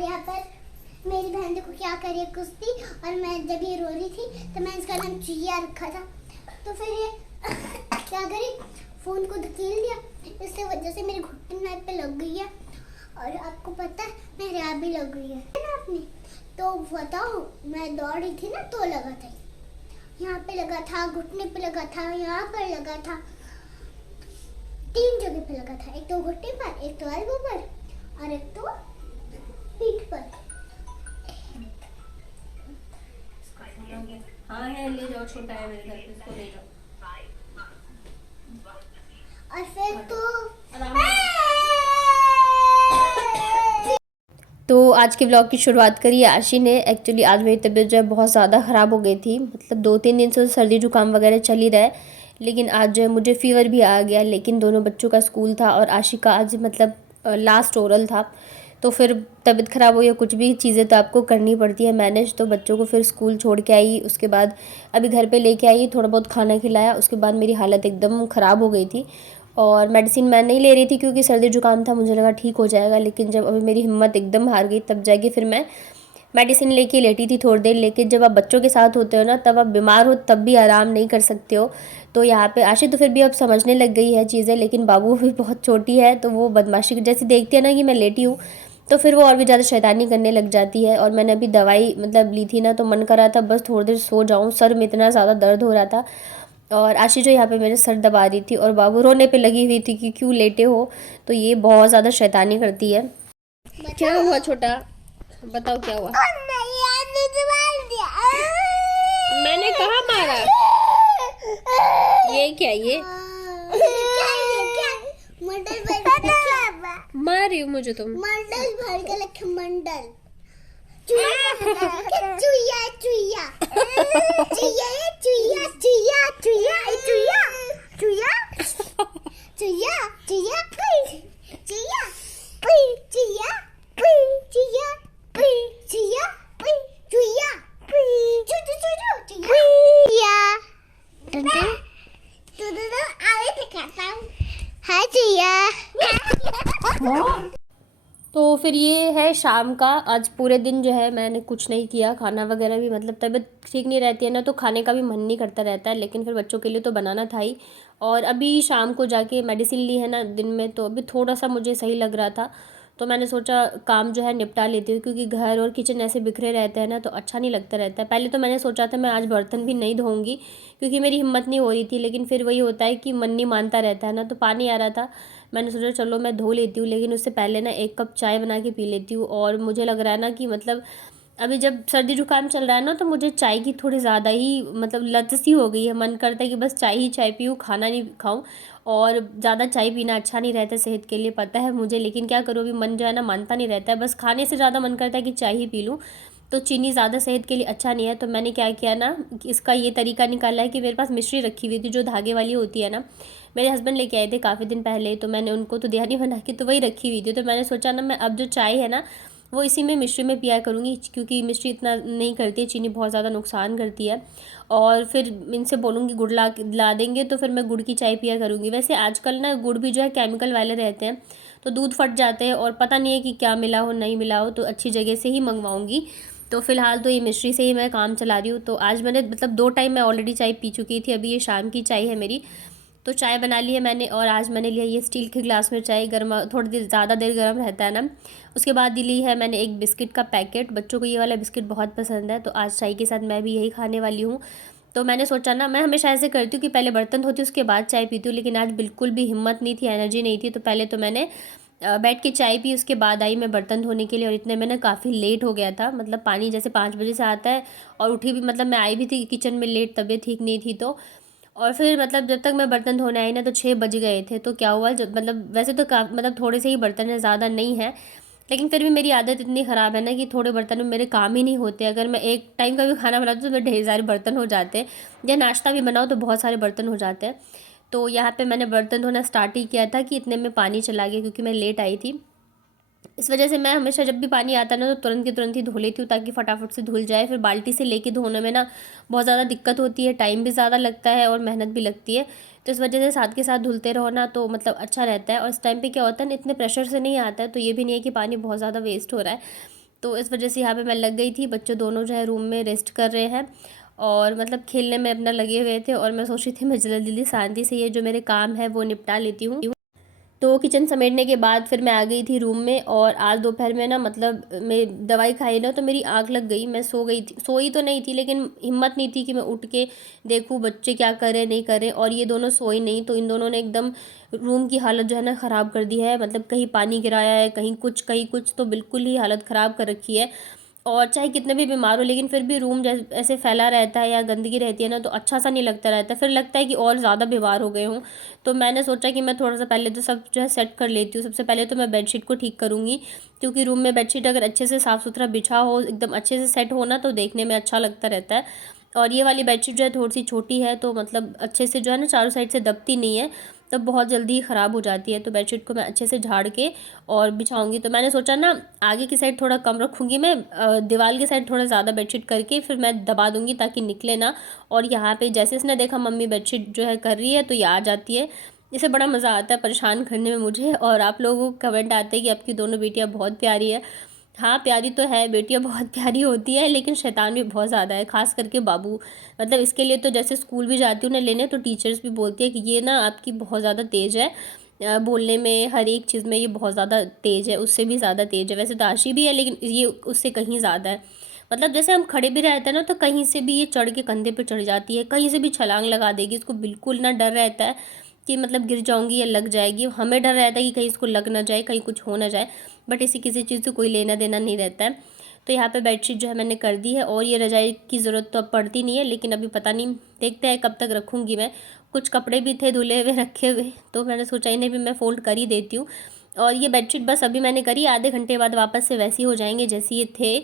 और यहाँ पर मेरी बहन देखो क्या कर रही है, कुश्ती। और मैं जब ये रो रही थी तो मैं इसका नाम चुईया रखा था। तो फिर ये क्या करी, फोन को धकेल दिया, इससे वजह से मेरी घुटने में पे लग गई है। और आपको पता है मेरे यहाँ भी लग गई है ना आपने। तो बताओ, मैं दौड़ रही थी ना तो लगा था, यहाँ पे लगा था, घुटने पे लगा था, यहाँ पर लगा था, 3 जगह पे लगा था। एक तो घुटने पर, एक तो एल्बो पर और एक तो पीठ पर। हाँ है, ले जाओ, छोटा है मेरे घर पे, इसको ले जाओ। और फिर तो आज के ब्लॉग की शुरुआत करी आशी ने। एक्चुअली आज मेरी तबीयत जो है बहुत ज़्यादा ख़राब हो गई थी, मतलब 2-3 दिन से सर्दी जुकाम वगैरह चल ही रहा है, लेकिन आज जो है मुझे फ़ीवर भी आ गया। लेकिन दोनों बच्चों का स्कूल था और आशी का आज मतलब लास्ट ओरल था, तो फिर तबीयत ख़राब हो या कुछ भी चीज़ें तो आपको करनी पड़ती है मैनेज। तो बच्चों को फिर स्कूल छोड़ के आई, उसके बाद अभी घर पे लेके आई, थोड़ा बहुत खाना खिलाया, उसके बाद मेरी हालत एकदम ख़राब हो गई थी। और मेडिसिन मैं नहीं ले रही थी क्योंकि सर्दी जुकाम था, मुझे लगा ठीक हो जाएगा, लेकिन जब अभी मेरी हिम्मत एकदम हार गई तब जाके फिर मैं मेडिसिन लेके लेटी थी थोड़ी देर। लेकिन जब आप बच्चों के साथ होते हो ना, तब आप बीमार हो तब भी आराम नहीं कर सकते हो। तो यहाँ पे आशी तो फिर भी अब समझने लग गई है चीज़ें, लेकिन बाबू भी बहुत छोटी है, तो वो बदमाशी जैसी देखती है ना कि मैं लेटी हूँ, तो फिर वो और भी ज़्यादा शैतानी करने लग जाती है। और मैंने अभी दवाई मतलब ली थी ना, तो मन कर रहा था बस थोड़ी देर सो जाऊँ, सर में इतना ज़्यादा दर्द हो रहा था। और आशी जो यहाँ पे मेरे सर दबा रही थी और बाबू रोने पे लगी हुई थी कि क्यों लेटे हो, तो ये बहुत ज़्यादा शैतानी करती है। क्या हुआ छोटा, बताओ क्या हुआ? मैंने कहा मारा? ये क्या, ये मार रही हो मुझे तुम? मंडल भर के लखे मंडल। चुईया चुईया चुईया चुईया चुईया चुईया चुईया चुईया चुईया चुईया चुईया चुईया चुईया चुईया चुईया चुईया हाय चुईया। तो फिर ये है शाम का। आज पूरे दिन जो है मैंने कुछ नहीं किया, खाना वगैरह भी, मतलब तबीयत ठीक नहीं रहती है ना, तो खाने का भी मन नहीं करता रहता है, लेकिन फिर बच्चों के लिए तो बनाना था ही। और अभी शाम को जाके मेडिसिन ली है ना दिन में, तो अभी थोड़ा सा मुझे सही लग रहा था, तो मैंने सोचा काम जो है निपटा लेती हूँ, क्योंकि घर और किचन ऐसे बिखरे रहते हैं ना तो अच्छा नहीं लगता रहता है। पहले तो मैंने सोचा था मैं आज बर्तन भी नहीं धोऊंगी क्योंकि मेरी हिम्मत नहीं हो रही थी, लेकिन फिर वही होता है कि मन नहीं मानता रहता है ना, तो पानी आ रहा था, मैंने सोचा चलो मैं धो लेती हूँ, लेकिन उससे पहले ना 1 कप चाय बना के पी लेती हूँ। और मुझे लग रहा है ना कि मतलब अभी जब सर्दी जुकाम चल रहा है ना, तो मुझे चाय की थोड़ी ज़्यादा ही मतलब लत सी हो गई है, मन करता है कि बस चाय ही चाय पीऊँ, खाना नहीं खाऊँ। और ज़्यादा चाय पीना अच्छा नहीं रहता सेहत के लिए, पता है मुझे, लेकिन क्या करूँ, अभी मन जो है ना मानता नहीं रहता है, बस खाने से ज़्यादा मन करता है कि चाय ही पी लूँ। तो चीनी ज़्यादा सेहत के लिए अच्छा नहीं है, तो मैंने क्या किया ना, इसका ये तरीका निकाला है कि मेरे पास मिश्री रखी हुई थी जो धागे वाली होती है ना, मेरे हस्बैंड लेके आए थे काफ़ी दिन पहले, तो मैंने उनको तो दिया नहीं बना के, तो वही रखी हुई थी। तो मैंने सोचा ना मैं अब जो चाय है ना वो इसी में मिश्री में पिया करूँगी, क्योंकि मिश्री इतना नहीं करती है, चीनी बहुत ज़्यादा नुकसान करती है। और फिर इनसे बोलूँगी गुड़ ला देंगे, तो फिर मैं गुड़ की चाय पिया करूँगी। वैसे आजकल ना गुड़ भी जो है केमिकल वाले रहते हैं, तो दूध फट जाते हैं और पता नहीं है कि क्या मिला हो नहीं मिला हो, तो अच्छी जगह से ही मंगवाऊँगी। तो फ़िलहाल तो ये मिश्री से ही मैं काम चला रही हूँ। तो आज मैंने मतलब 2 टाइम मैं ऑलरेडी चाय पी चुकी थी, अभी ये शाम की चाय है मेरी। तो चाय बना ली है मैंने, और आज मैंने लिया ये स्टील के ग्लास में चाय, गर्मा थोड़ी देर ज़्यादा देर गर्म रहता है ना। उसके बाद ली है मैंने एक बिस्किट का पैकेट, बच्चों को ये वाला बिस्किट बहुत पसंद है, तो आज चाय के साथ मैं भी यही खाने वाली हूँ। तो मैंने सोचा ना, मैं हमेशा ऐसे करती हूँ कि पहले बर्तन धोती हूँ उसके बाद चाय पीती हूँ, लेकिन आज बिल्कुल भी हिम्मत नहीं थी, एनर्जी नहीं थी, तो पहले तो मैंने बैठ के चाय पी, उसके बाद आई मैं बर्तन धोने के लिए। और इतने में ना काफ़ी लेट हो गया था, मतलब पानी जैसे 5 बजे से आता है, और उठी भी मतलब मैं आई भी थी किचन में लेट, तबीयत ठीक नहीं थी तो। और फिर मतलब जब तक मैं बर्तन धोने आई ना तो 6 बज गए थे। तो क्या हुआ, जब मतलब वैसे तो मतलब थोड़े से ही बर्तन है, ज़्यादा नहीं है, लेकिन फिर भी मेरी आदत इतनी ख़राब है ना कि थोड़े बर्तन में मेरे काम ही नहीं होते। अगर मैं एक टाइम का भी खाना बनाती हूँ तो मेरे ढेर सारे बर्तन हो जाते हैं, या नाश्ता भी बनाओ तो बहुत सारे बर्तन हो जाते हैं। तो यहाँ पे मैंने बर्तन धोना स्टार्ट ही किया था कि इतने में पानी चला गया, क्योंकि मैं लेट आई थी। इस वजह से मैं हमेशा जब भी पानी आता है ना तो तुरंत के तुरंत ही धो लेती हूँ, ताकि फटाफट से धुल जाए। फिर बाल्टी से लेके धोने में ना बहुत ज़्यादा दिक्कत होती है, टाइम भी ज़्यादा लगता है और मेहनत भी लगती है, तो इस वजह से साथ के साथ धुलते रहो ना तो मतलब अच्छा रहता है। और इस टाइम पे क्या होता है ना, इतने प्रेशर से नहीं आता है, तो ये भी नहीं है कि पानी बहुत ज़्यादा वेस्ट हो रहा है। तो इस वजह से यहाँ पे मैं लग गई थी। बच्चे दोनों जो है रूम में रेस्ट कर रहे हैं और मतलब खेलने में अपना लगे हुए थे, और मैं सोच रही थी मैं जल्दी जल्दी शांति से ये जो मेरे काम है वो निपटा लेती हूँ। तो किचन समेटने के बाद फिर मैं आ गई थी रूम में, और आज दोपहर में ना मतलब मैं दवाई खाई ना तो मेरी आँख लग गई। मैं सो गई थी, सोई तो नहीं थी लेकिन हिम्मत नहीं थी कि मैं उठ के देखूँ बच्चे क्या कर रहे नहीं कर रहे, और ये दोनों सोई नहीं। तो इन दोनों ने एकदम रूम की हालत जो है ना ख़राब कर दी है। मतलब कहीं पानी गिराया है, कहीं कुछ, तो बिल्कुल ही हालत ख़राब कर रखी है। और चाहे कितने भी बीमार हो लेकिन फिर भी रूम जैसे ऐसे फैला रहता है या गंदगी रहती है ना तो अच्छा सा नहीं लगता रहता, फिर लगता है कि और ज़्यादा बीमार हो गए हूँ। तो मैंने सोचा कि मैं थोड़ा सा पहले तो सब जो है सेट कर लेती हूँ। सबसे पहले तो मैं बेडशीट को ठीक करूँगी, क्योंकि रूम में बेडशीट अगर अच्छे से साफ़ सुथरा बिछा हो, एकदम अच्छे से सेट हो ना, तो देखने में अच्छा लगता रहता है। और ये वाली बेडशीट जो है थोड़ी सी छोटी है, तो मतलब अच्छे से जो है ना चारों साइड से दबती नहीं है, तो बहुत जल्दी ही ख़राब हो जाती है। तो बेडशीट को मैं अच्छे से झाड़ के और बिछाऊंगी। तो मैंने सोचा ना आगे की साइड थोड़ा कम रखूँगी मैं, दीवार की साइड थोड़ा ज़्यादा बेडशीट करके फिर मैं दबा दूँगी ताकि निकले ना। और यहाँ पे जैसे इसने देखा मम्मी बेडशीट जो है कर रही है तो ये आ जाती है। इसे बड़ा मज़ा आता है परेशान करने में मुझे। और आप लोगों को कमेंट आते हैं कि आपकी दोनों बेटियाँ बहुत प्यारी है। हाँ, प्यारी तो है, बेटियाँ बहुत प्यारी होती हैं, लेकिन शैतान भी बहुत ज़्यादा है, ख़ास करके बाबू। मतलब इसके लिए तो जैसे स्कूल भी जाती हूँ ना लेने, तो टीचर्स भी बोलती है कि ये ना आपकी बहुत ज़्यादा तेज़ है, बोलने में, हर एक चीज़ में ये बहुत ज़्यादा तेज़ है, उससे भी ज़्यादा तेज़ है। वैसे तो आशी भी है लेकिन ये उससे कहीं ज़्यादा है। मतलब जैसे हम खड़े भी रहते हैं ना तो कहीं से भी ये चढ़ के कंधे पे चढ़ जाती है, कहीं से भी छलांग लगा देगी। इसको बिल्कुल ना डर रहता है कि मतलब गिर जाऊंगी या लग जाएगी। हमें डर रहता है कि कहीं इसको लग ना जाए, कहीं कुछ हो ना जाए, बट इसी किसी चीज़ से कोई लेना देना नहीं रहता है। तो यहाँ पे बेडशीट जो है मैंने कर दी है, और ये रज़ाई की ज़रूरत तो अब पड़ती नहीं है, लेकिन अभी पता नहीं, देखते हैं कब तक रखूँगी मैं। कुछ कपड़े भी थे धुले हुए रखे हुए, तो मैंने सोचा इन्हें भी मैं फ़ोल्ड कर ही देती हूँ। और ये बेडशीट बस अभी मैंने करी, आधे घंटे बाद वापस से वैसे ही हो जाएंगे जैसे ये थे।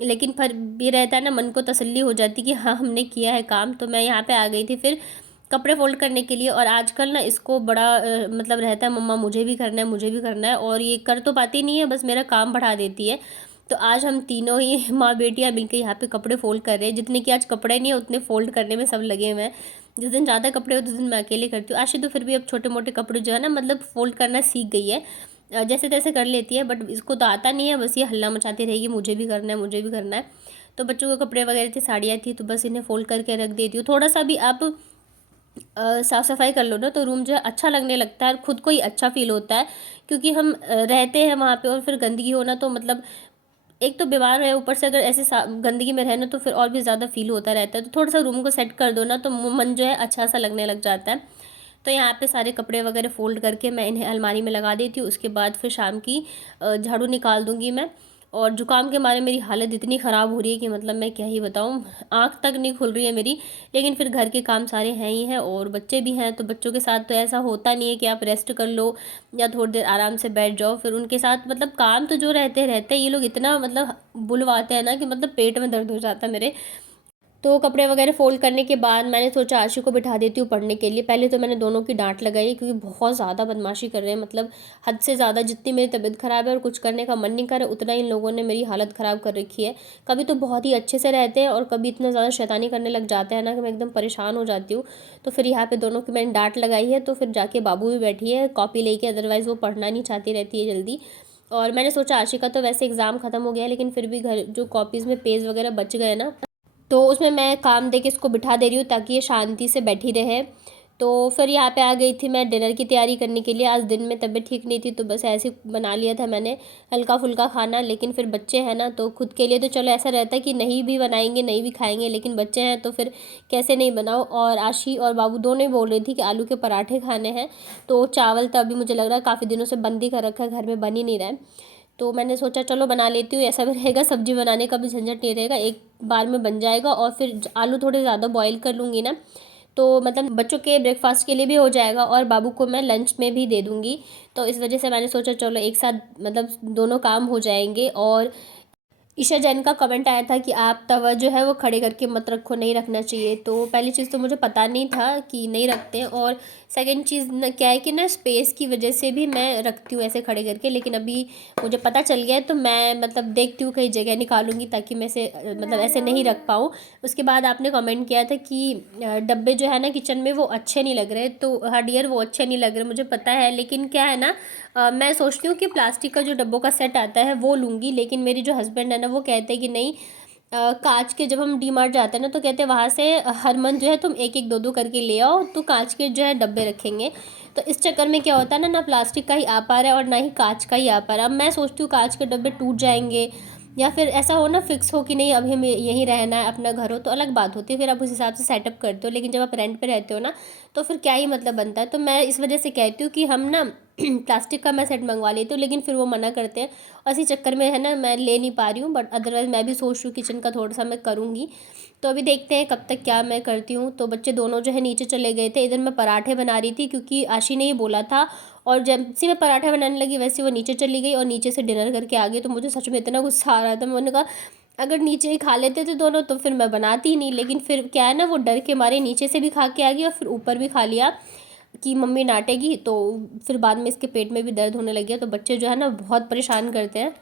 लेकिन फिर भी रहता है ना, मन को तसल्ली हो जाती कि हाँ हमने किया है काम। तो मैं यहाँ पे आ गई थी फिर कपड़े फोल्ड करने के लिए। और आजकल ना इसको बड़ा मतलब रहता है, मम्मा मुझे भी करना है, मुझे भी करना है, और ये कर तो पाती नहीं है, बस मेरा काम बढ़ा देती है। तो आज हम तीनों ही माँ बेटियाँ मिलकर यहाँ पे कपड़े फोल्ड कर रहे हैं। जितने कि आज कपड़े नहीं है उतने फोल्ड करने में सब लगे हुए हैं। जिस दिन ज़्यादा कपड़े हो उस दिन मैं अकेले करती हूँ। आशी तो फिर भी अब छोटे मोटे कपड़े जो है ना मतलब फोल्ड करना सीख गई है, जैसे तैसे कर लेती है, बट इसको तो आता नहीं है, बस ये हल्ला मचाती रहेगी मुझे भी करना है, मुझे भी करना है। तो बच्चों के कपड़े वगैरह थी, साड़ियाँ थी, तो बस इन्हें फोल्ड करके रख देती हूँ। थोड़ा सा भी आप साफ़ सफाई कर लो ना तो रूम जो है अच्छा लगने लगता है, और ख़ुद को ही अच्छा फील होता है। क्योंकि हम रहते हैं वहाँ पे और फिर गंदगी हो ना तो मतलब एक तो बीमार है, ऊपर से अगर ऐसे गंदगी में रहना तो फिर और भी ज़्यादा फील होता रहता है। तो थोड़ा सा रूम को सेट कर दो ना तो मन जो है अच्छा सा लगने लग जाता है। तो यहाँ पे सारे कपड़े वगैरह फ़ोल्ड करके मैं इन्हें अलमारी में लगा देती हूँ। उसके बाद फिर शाम की झाड़ू निकाल दूँगी मैं। और जुकाम के मारे मेरी हालत इतनी ख़राब हो रही है कि मतलब मैं क्या ही बताऊँ, आँख तक नहीं खुल रही है मेरी। लेकिन फिर घर के काम सारे हैं ही हैं, और बच्चे भी हैं, तो बच्चों के साथ तो ऐसा होता नहीं है कि आप रेस्ट कर लो या थोड़ी देर आराम से बैठ जाओ। फिर उनके साथ मतलब काम तो जो रहते रहते हैं, ये लोग इतना मतलब बुलवाते हैं ना कि मतलब पेट में दर्द हो जाता है मेरे। तो कपड़े वगैरह फ़ोल्ड करने के बाद मैंने सोचा आशी को बिठा देती हूँ पढ़ने के लिए। पहले तो मैंने दोनों की डांट लगाई, क्योंकि बहुत ज़्यादा बदमाशी कर रहे हैं, मतलब हद से ज़्यादा। जितनी मेरी तबीयत ख़राब है और कुछ करने का मन नहीं कर रहा, उतना इन लोगों ने मेरी हालत ख़राब कर रखी है। कभी तो बहुत ही अच्छे से रहते हैं और कभी इतना ज़्यादा शैतानी करने लग जाते हैं ना कि मैं एकदम परेशान हो जाती हूँ। तो फिर यहाँ पर दोनों की मैंने डांट लगाई है, तो फिर जाके बाबू भी बैठी है कॉपी लेके, अदरवाइज़ वो पढ़ना नहीं चाहती रहती है जल्दी। और मैंने सोचा आशी का तो वैसे एग्ज़ाम ख़त्म हो गया है, लेकिन फिर भी घर जो कॉपीज़ में पेज वगैरह बच गए ना, तो उसमें मैं काम दे के इसको बिठा दे रही हूँ ताकि ये शांति से बैठी रहे। तो फिर यहाँ पे आ गई थी मैं डिनर की तैयारी करने के लिए। आज दिन में तबीयत ठीक नहीं थी तो बस ऐसे ही बना लिया था मैंने हल्का फुल्का खाना। लेकिन फिर बच्चे हैं ना तो खुद के लिए तो चलो ऐसा रहता है कि नहीं भी बनाएंगे नहीं भी खाएंगे, लेकिन बच्चे हैं तो फिर कैसे नहीं बनाओ। और आशी और बाबू दोनों ही बोल रही थी कि आलू के पराठे खाने हैं। तो चावल तो अभी मुझे लग रहा है काफ़ी दिनों से बंद ही कर रखा है, घर में बन ही नहीं रहा है। तो मैंने सोचा चलो बना लेती हूँ, ऐसा भी रहेगा सब्ज़ी बनाने का भी झंझट नहीं रहेगा, एक बार में बन जाएगा। और फिर आलू थोड़े ज़्यादा बॉईल कर लूँगी ना तो मतलब बच्चों के ब्रेकफास्ट के लिए भी हो जाएगा और बाबू को मैं लंच में भी दे दूँगी। तो इस वजह से मैंने सोचा चलो एक साथ मतलब दोनों काम हो जाएंगे। और ईशा जैन का कमेंट आया था कि आप तवा जो है वो खड़े करके मत रखो, नहीं रखना चाहिए। तो पहली चीज़ तो मुझे पता नहीं था कि नहीं रखते हैं, और सेकंड चीज़ क्या है कि ना स्पेस की वजह से भी मैं रखती हूँ ऐसे खड़े करके, लेकिन अभी मुझे पता चल गया है तो मैं मतलब देखती हूँ कई जगह निकालूंगी ताकि मैं ऐसे मतलब ऐसे नहीं रख पाऊँ। उसके बाद आपने कमेंट किया था कि डब्बे जो है ना किचन में वो अच्छे नहीं लग रहे, तो हाँ डियर वो अच्छे नहीं लग रहे मुझे पता है, लेकिन क्या है ना मैं सोचती हूँ कि प्लास्टिक का जो डब्बों का सेट आता है वो लूँगी, लेकिन मेरी जो हस्बैंड है ना वो कहते हैं कि नहीं कांच के, जब हम डी मार्ट जाते हैं ना तो कहते हैं वहाँ से हर मंथ जो है तुम एक एक दो दो करके ले आओ तो कांच के जो है डब्बे रखेंगे। तो इस चक्कर में क्या होता है ना, ना प्लास्टिक का ही आ पा रहा है और ना ही कांच का ही आ पा रहा है। अब मैं सोचती हूँ कांच के डब्बे टूट जाएंगे या फिर ऐसा हो ना फिक्स हो कि नहीं अभी हमें यहीं रहना है, अपना घर हो तो अलग बात होती है, फिर आप उस हिसाब से सेटअप करते हो, लेकिन जब आप रेंट पे रहते हो ना तो फिर क्या ही मतलब बनता है। तो मैं इस वजह से कहती हूँ कि हम ना प्लास्टिक का मैं सेट मंगवा लेती हूँ, लेकिन फिर वो मना करते हैं और इसी चक्कर में है ना मैं ले नहीं पा रही हूँ। बट अदरवाइज़ मैं भी सोच रही हूँ किचन का थोड़ा सा मैं करूँगी, तो अभी देखते हैं कब तक क्या मैं करती हूँ। तो बच्चे दोनों जो है नीचे चले गए थे, इधर मैं पराठे बना रही थी क्योंकि आशी ने ही बोला था, और जब से मैं पराठा बनाने लगी वैसे वो नीचे चली गई और नीचे से डिनर करके आ गई। तो मुझे सच में इतना गुस्सा आ रहा था, मैंने कहा अगर नीचे ही खा लेते थे दोनों तो फिर मैं बनाती ही नहीं, लेकिन फिर क्या है ना वो डर के मारे नीचे से भी खा के आ गई और फिर ऊपर भी खा लिया कि मम्मी डांटेगी, तो फिर बाद में इसके पेट में भी दर्द होने लग गया। तो बच्चे जो है ना बहुत परेशान करते हैं।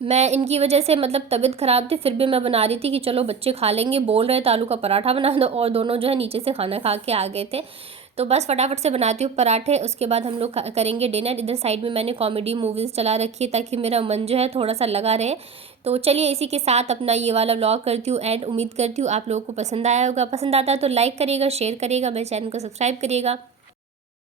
मैं इनकी वजह से मतलब तबीयत ख़राब थी फिर भी मैं बना रही थी कि चलो बच्चे खा लेंगे, बोल रहे थे आलू का पराठा बना दो, और दोनों जो है नीचे से खाना खा के आ गए थे। तो बस फटाफट से बनाती हूँ पराठे, उसके बाद हम लोग करेंगे डिनर। इधर साइड में मैंने कॉमेडी मूवीज़ चला रखी है ताकि मेरा मन जो है थोड़ा सा लगा रहे। तो चलिए इसी के साथ अपना ये वाला व्लॉग करती हूँ एंड उम्मीद करती हूँ आप लोगों को पसंद आया होगा। पसंद आता है तो लाइक करिएगा, शेयर करिएगा, मेरे चैनल को सब्सक्राइब करिएगा।